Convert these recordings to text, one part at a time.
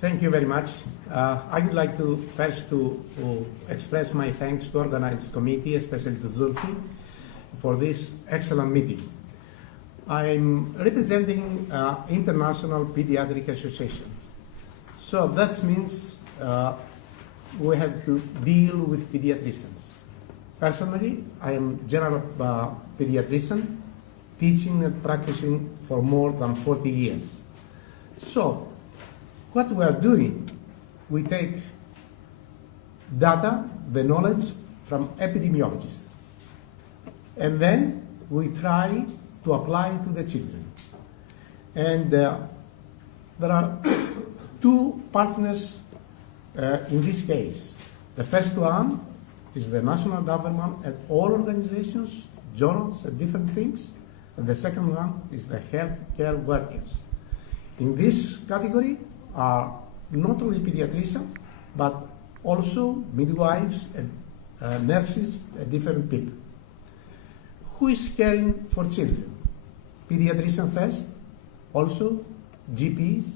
Thank you very much. I would like to first to express my thanks to organized committee, especially to Zulfi, for this excellent meeting. I'm representing International Pediatrics Association. So that means we have to deal with pediatricians. Personally, I am general pediatrician, teaching and practicing for more than 40 years. So, what we are doing, we take data, the knowledge from epidemiologists, and then we try to apply to the children. And there are two partners in this case. The first one is the national government and all organizations, journals, and different things. And the second one is the healthcare workers. In this category are not only pediatricians, but also midwives and nurses and different people. Who is caring for children? Pediatrician first, also GPs,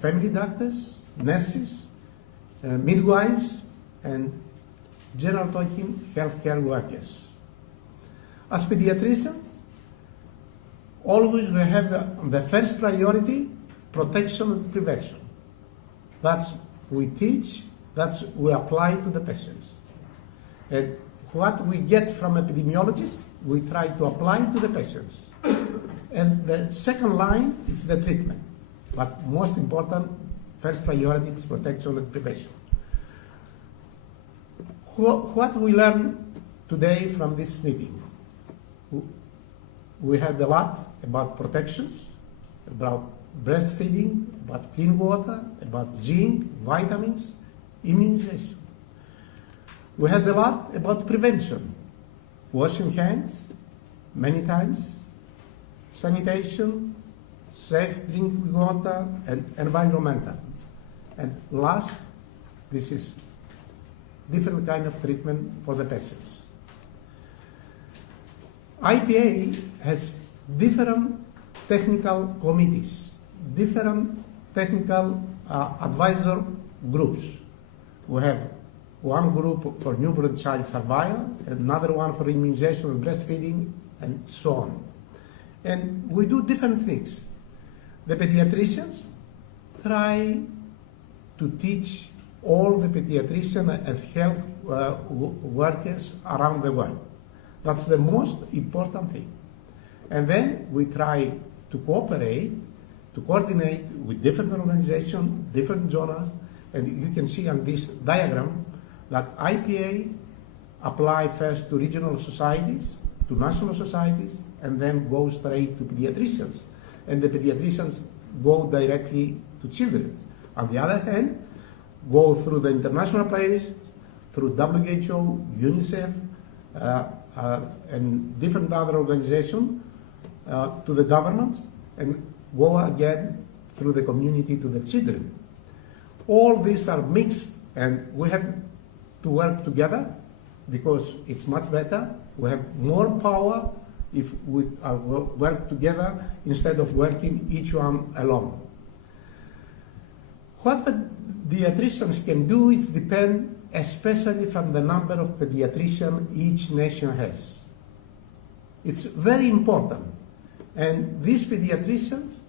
family doctors, nurses, midwives, and general talking healthcare workers. As pediatricians, always we have the first priority, protection and prevention. That's we teach, that's we apply to the patients. And what we get from epidemiologists, we try to apply to the patients. And the second line is the treatment. But most important, first priority is protection and prevention. What we learn today from this meeting? We had a lot about protections, about breastfeeding, about clean water, about zinc, vitamins, immunization. We had a lot about prevention, washing hands many times, sanitation, safe drinking water, and environmental. And last, this is different kind of treatment for the patients. IPA has different technical committees, different technical advisor groups. We have one group for newborn child survival, another one for immunization and breastfeeding, and so on. And we do different things. The pediatricians try to teach all the pediatricians and health workers around the world. That's the most important thing. And then we try to cooperate, to coordinate with different organizations, different journals, and you can see on this diagram that IPA apply first to regional societies, to national societies, and then go straight to pediatricians. And the pediatricians go directly to children. On the other hand, go through the international players, through WHO, UNICEF, and different other organizations, to the governments, and go again through the community to the children. All these are mixed, and we have to work together because it's much better. We have more power if we work together instead of working each one alone. What pediatricians can do is depend especially from the number of pediatricians each nation has. It's very important. And these pediatricians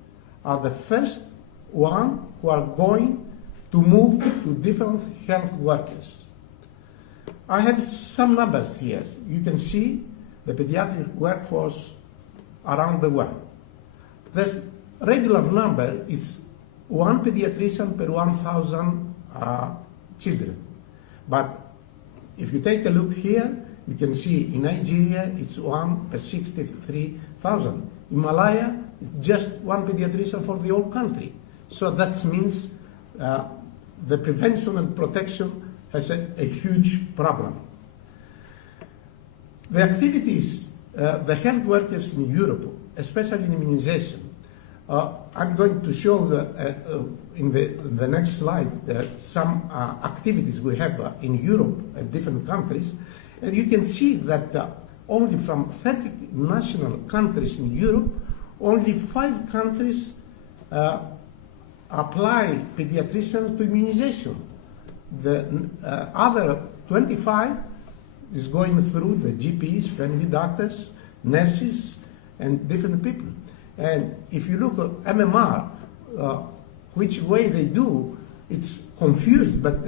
are the first one who are going to move to different health workers. I have some numbers here. You can see the pediatric workforce around the world. The regular number is one pediatrician per 1,000 children. But if you take a look here, you can see in Nigeria it's 1 per 63,000. In Malaya, it's just one pediatrician for the whole country. So that means the prevention and protection has a huge problem. The activities, the health workers in Europe, especially in immunization, I'm going to show in the next slide some activities we have in Europe and different countries. And you can see that only from 30 national countries in Europe, only 5 countries are apply pediatricians to immunization. The other 25 is going through the GPs, family doctors, nurses, and different people. And if you look at MMR, which way they do, it's confused, but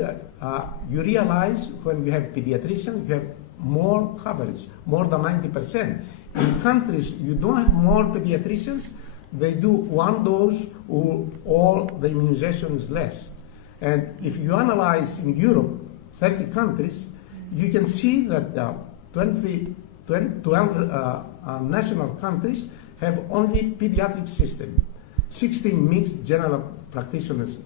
you realize when you have pediatricians, you have more coverage, more than 90%. In countries you don't have more pediatricians, they do one dose or all the immunization is less. And if you analyze in Europe, 30 countries, you can see that 12 national countries have only pediatric system, 16 mixed general practitioners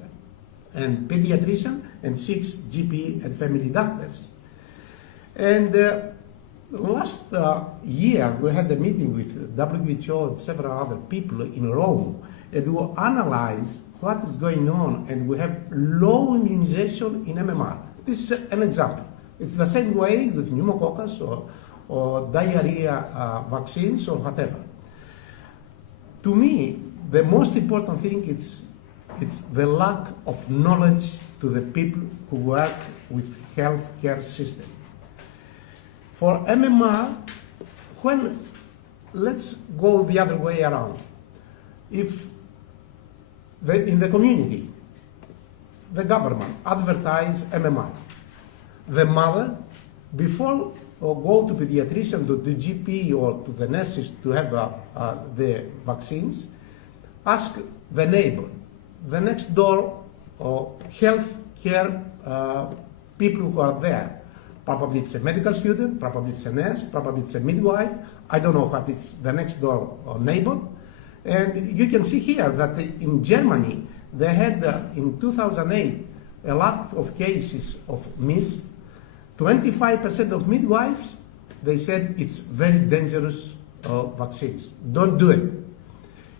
and pediatrician, and 6 GP and family doctors. And last year we had a meeting with WHO and several other people in Rome, and we analyzed what is going on, and we have low immunization in MMR. This is an example. It's the same way with pneumococcus or diarrhea vaccines or whatever. To me, the most important thing is it's the lack of knowledge to the people who work with healthcare system. For MMR, let's go the other way around. If in the community, the government advertise MMR, the mother, before go to pediatrician, to the GP or to the nurses to have the vaccines, ask the neighbor, the next door health care people who are there. Probably it's a medical student, probably it's a nurse, probably it's a midwife. I don't know what is the next door neighbor. And you can see here that in Germany, they had in 2008 a lot of cases of missed. 25% of midwives, they said it's very dangerous vaccines. Don't do it.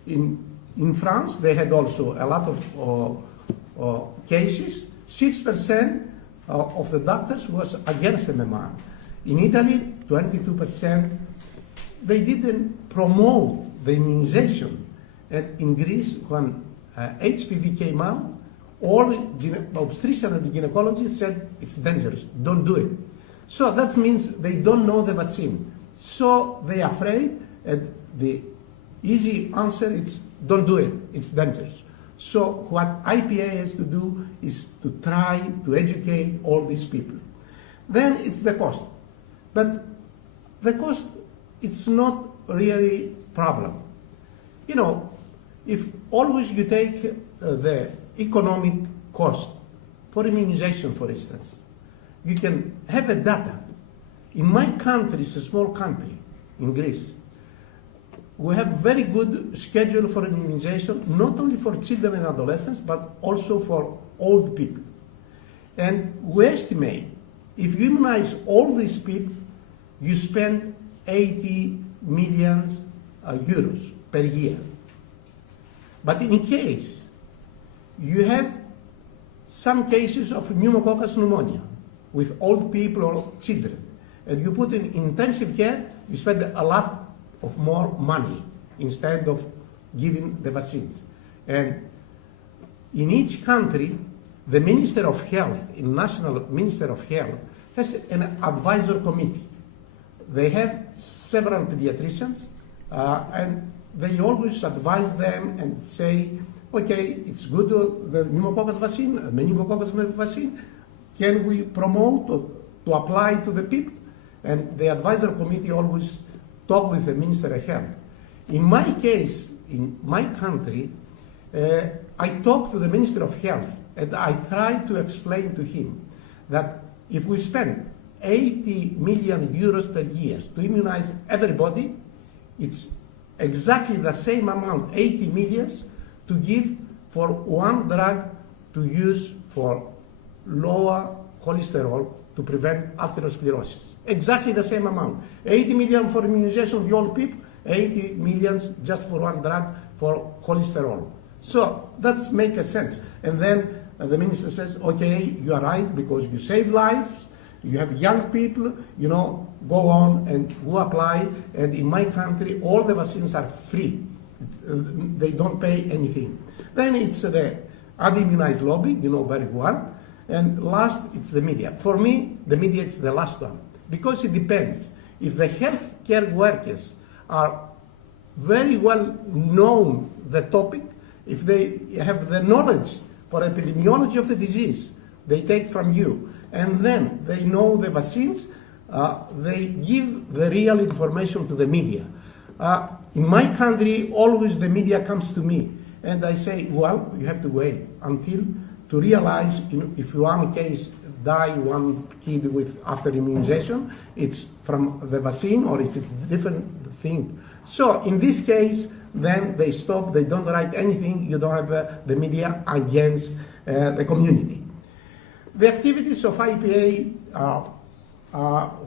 In France, they had also a lot of cases. 6% of the doctors was against MMR. In Italy, 22%. They didn't promote the immunization. And in Greece, when HPV came out, all obstetricians and gynecologists said it's dangerous, don't do it. So that means they don't know the vaccine. So they are afraid, and the easy answer is don't do it, it's dangerous. So what IPA has to do is to try to educate all these people. Then it's the cost. But the cost, it's not really problem. You know, if always you take the economic cost for immunization, for instance, you can have a data. In my country, it's a small country, in Greece, we have very good schedule for immunization, not only for children and adolescents, but also for old people. And we estimate, if you immunize all these people, you spend 80 million euros per year. But in case you have some cases of pneumococcus pneumonia with old people or children, and you put in intensive care, you spend a lot of more money instead of giving the vaccines. And in each country, the Minister of Health, the National Minister of Health, has an advisor committee. They have several pediatricians, and they always advise them and say, okay, it's good, the pneumococcus vaccine, meningococcus vaccine, can we promote or to apply to the people? And the advisor committee always talk with the Minister of Health. In my case, in my country, I talked to the Minister of Health, and I tried to explain to him that if we spend 80 million euros per year to immunize everybody, it's exactly the same amount, 80 millions, to give for one drug to use for lower cholesterol to prevent atherosclerosis. Exactly the same amount. 80 million for immunization of the old people, 80 million just for one drug for cholesterol. So that makes sense. And then the minister says, okay, you are right, because you save lives, you have young people, you know, go on and who apply. And in my country, all the vaccines are free. They don't pay anything. Then it's the Unimmunized lobby, you know very well. And last, it's the media. For me, the media is the last one, because it depends. If the healthcare workers are very well known the topic, if they have the knowledge for epidemiology of the disease, they take from you, and then they know the vaccines, they give the real information to the media. In my country, always the media comes to me, and I say, well, you have to wait until to realize, if one case one kid after immunization, it's from the vaccine, or if it's a different thing. So in this case, then they stop, they don't write anything, you don't have the media against the community. The activities of IPA,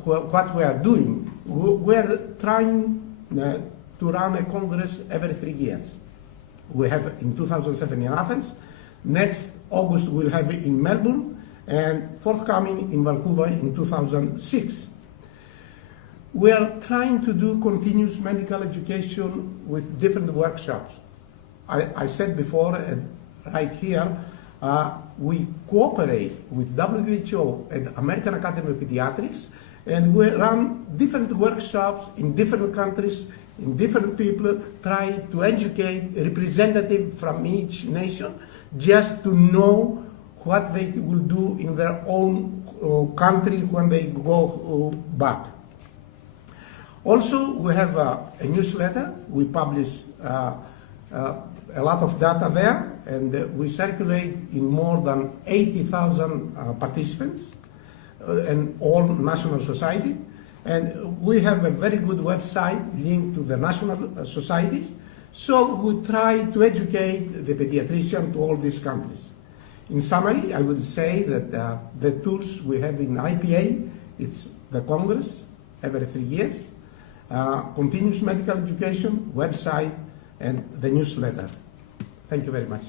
what we are doing, we are trying to run a congress every 3 years. We have in 2007 in Athens, next August we'll have it in Melbourne, and forthcoming in Vancouver in 2006. We are trying to do continuous medical education with different workshops. I said before, right here, we cooperate with WHO and American Academy of Pediatrics, and we run different workshops in different countries, in different people, try to educate representatives from each nation, just to know what they will do in their own country when they go back. Also, we have a newsletter. We publish a lot of data there, and we circulate in more than 80,000 participants in all national society. And we have a very good website linked to the national societies. So we try to educate the pediatrician to all these countries. In summary, I would say that the tools we have in IPA, it's the Congress every 3 years, continuous medical education, website, and the newsletter. Thank you very much.